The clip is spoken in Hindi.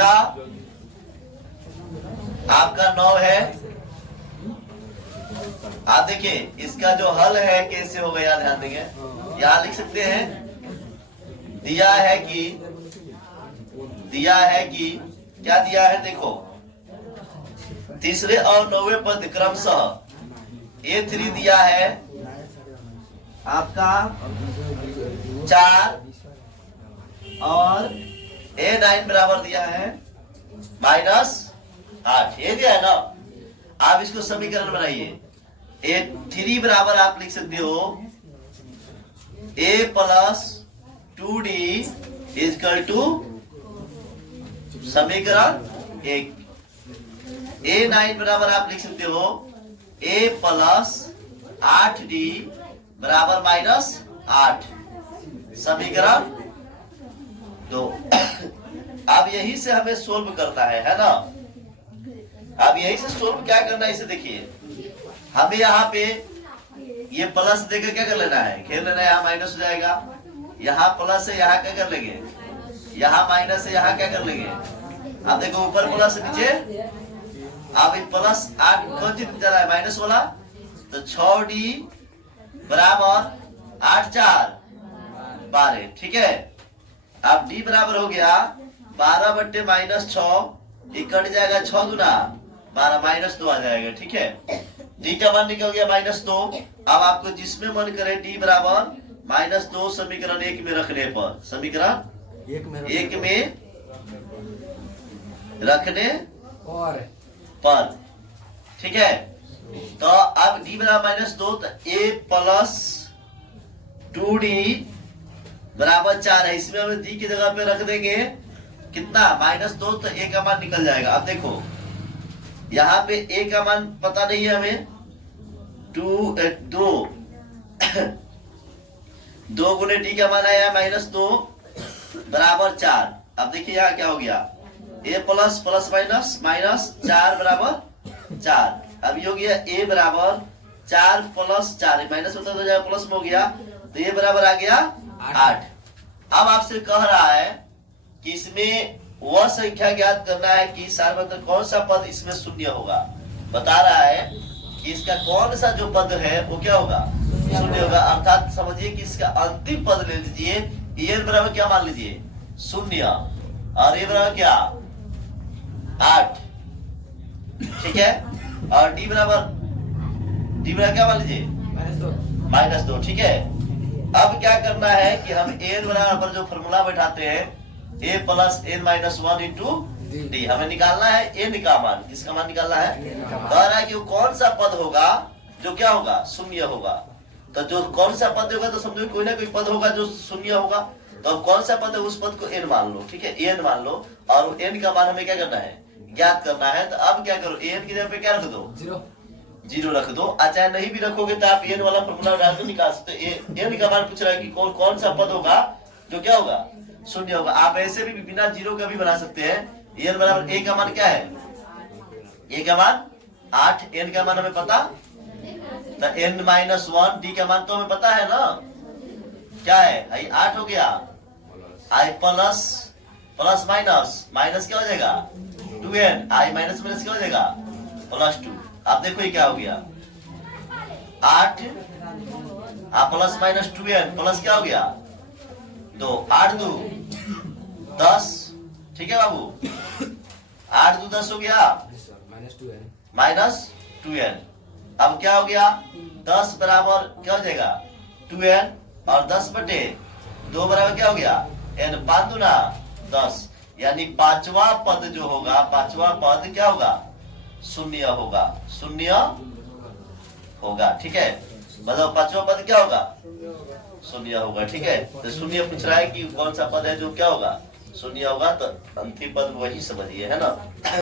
संख्या आपका 9 है। आप देखिए इसका जो हल है कैसे होगा, याद ध्यान देंगे। यहां लिख सकते हैं दिया है कि क्या दिया है, देखो तीसरे और 9वें पद क्रमशः A3 दिया है आपका 4 और A9 बराबर दिया है -8। ये दिया है ना। आप इसको समीकरण बनाइए। A3 बराबर आप लिख सकते हो A plus 2D is equal to समीकरण 1। A9 बराबर आप लिख सकते हो A प्लस 8D बराबर -8 समीकरण 2। अब यही से हमें सोल्व करना है ना। अब यही से सोल्व क्या करना है, इसे देखिए। हमें यहाँ पे ये प्लस देकर क्या कर लेना है, खेल लेना है। यहाँ माइनस हो जाएगा, यहाँ प्लस है, यहाँ क्या कर लेंगे, यहाँ माइनस है, यहाँ क्या कर लेंगे। अब देखो ऊपर प्लस नीचे। अब प्लस 8 कौन चीज जा रहा है, माइनस वाला। तो 6D बराबर 8 4 12। ठीक है। अब D बराबर हो गया 12 बट्टे -6। ये कट जाएगा 6 दूना 12 -2 आ जाएगा। ठीक है। D का मान निकल गया -2। अब आपको जिसमें मन करे D बराबर -2 समीकरण 1 में रखने पर, समीकरण 1 में रखने पर, ठीक है। तो अब D बराबर -2 तो A प्लस 2D बराबर 4 है। इसमें हम D की जगह पे रख देंगे कितना, -2। तो A का मान निकल जाएगा। अब देखो यहाँ पे A का मान पता नहीं है हमें। 2 गुने D का मान आया -2 बराबर 4। अब देखिए यहाँ क्या हो गया, A प्लस प्लस माइनस -4 बराबर 4। अब ये हो गया A बराबर 4 प्लस 4, माइनस होता तो जाएगा प्लस में हो गया। तो ये बराबर आ गया 8। अब आपसे कह रहा है कि इसमें वह संख्या ज्ञात करना है कि सार्वत्रिक कौन सा पद इसमें शून्य होगा। बता रहा है कि इसका कौन सा जो पद है वो क्या होगा, शून्य होगा। अर्थात समझिए कि इसका अंतिम पद ले लीजिए। ये बराबर क्या मान लीजिए, 0। और ये बराबर क्या, 8। ठीक है। और D बराबर क्या मान लीजिए, -2। ठीक है। अब क्या करना है कि हम n बराबर जो फॉर्मूला बैठाते हैं A plus n-1 into D, हमें निकालना है n का मान। किसका मान निकालना है, कह रहा है कि वो कौन सा पद होगा जो क्या होगा, शून्य होगा। तो जो कौन सा पद होगा, तो समझो कोई ना कोई पद होगा जो शून्य होगा। तो कौन सा पद है, उस पद को n मान लो। ठीक है, n मान लो। और n का मान हमें क्या करना है, ज्ञात करना है। तो अब क्या करो, n की जगह पे क्या रख दो, 0 रख दो। चाहे नहीं भी रखोगे तो आप n वाला फॉर्मूला डाल के निकाल सकते। n का मान पूछ रहा है कि कौन सा पद होगा जो क्या होगा, शून्य होगा। आप ऐसे भी बिना 0 का भी बना सकते हैं। n बराबर A का मान क्या है, A का मान 8। n का मान हमें पता, तो n-1 D का मान तो हमें पता है ना, क्या है, 8 हो गया। I प्लस प्लस माइनस क्या हो जाएगा, 2n। I माइनस माइनस क्या हो जाएगा, +2। आप देखो ये क्या हो गया, 8 प्लस -2n प्लस क्या हो गया 2। 8 2 10। ठीक है बाबू, 8 2 10 हो गया, -2n। अब क्या हो गया, 10 बराबर क्या हो जाएगा 2n, और 10 बटे 2 बराबर क्या हो गया n। 5 दूना 10। यानी पांचवा पद जो होगा, पांचवा पद क्या होगा, शून्य होगा, शून्य होगा। ठीक है, मतलब पांचवा पद क्या होगा, शून्य होगा। ठीक है। तो शून्य पूछ रहा है कि कौन सा पद है जो क्या होगा, शून्य होगा। तो अंतिम पद वही समझिए, है ना।